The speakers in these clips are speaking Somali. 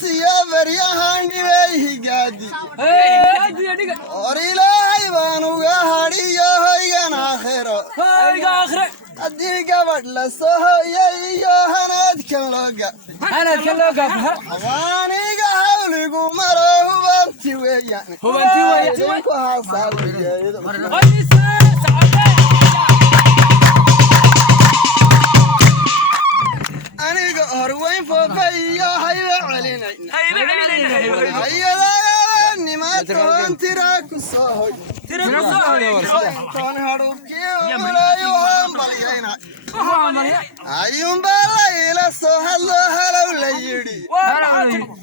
siya baryahan dhibay gaadi orila hayban uga hadiyo hoygan aakhiro haddii gabadh la soo hooyay iyo hanaadkan looga habaaniga hawligu maro hubanti weeyaan idinku haasaaliyeedo aniga horweyn foofay iyo hayba celinayna ayadaga nimaatoon tira ku soo hoy toon hadhubkii ulayu hambalyayna ayuunbaa layla soo hadlo halow la yidhi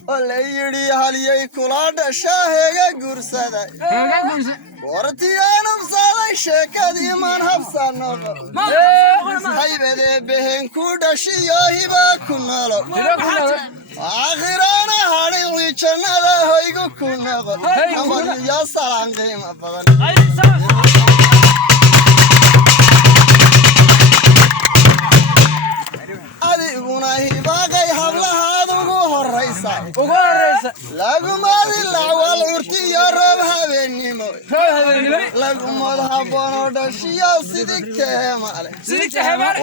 oo la yidhi halyay kula dhashaa heega guursaday wartii aan hubsaday sheekadii maan habsanoqo haybadee behen ku dhashiyo hibaa ku noolo aakhirana hadhicii jannada hoygu ku noqo amaliyo salaan qiimo badan adiguna hibaaqay hablahaad ugu horraysa lagumoodi lacwal curtiyo roob habeennimo lagumod habboonoo dhashiyo sidigtee male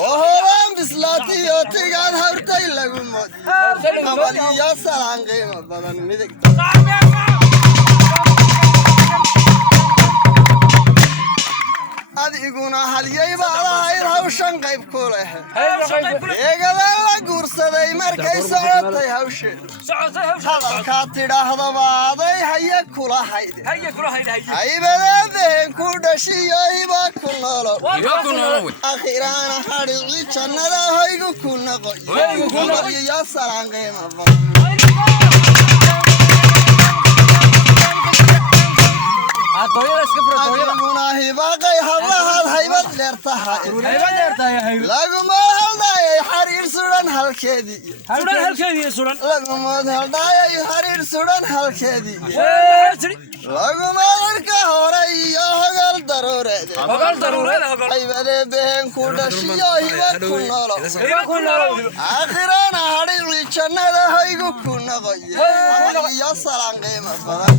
oo hobaan bislaatiyo tigaad hawrtay lagumod amaliyo salaan qiimo badan midigta adiguna halyay baad ahayd hawshan qayb ku leh eegadaan la guursaday markay socotay hawsheed hadalkaa tidhaahdaba aday haye kula hayde haybadee behen ku dhashiyo hiba ku noolo akhirana hadhicii jannada hoygu ku noqoy amaliyo salaan qiimo badan adiguna hibaaqay hablahaad haybad dheer tahay laguma haldhaayay xariir sudan halkeedii lagumod haldhaayay xariir sudan halkeedii laguma arka hore iyo hogal daruureed haybadee behen ku dhashiyo hiba ku noolo aakhirana hadhicii jannada hoygu ku noqoy amaliyo salaan qiimo badan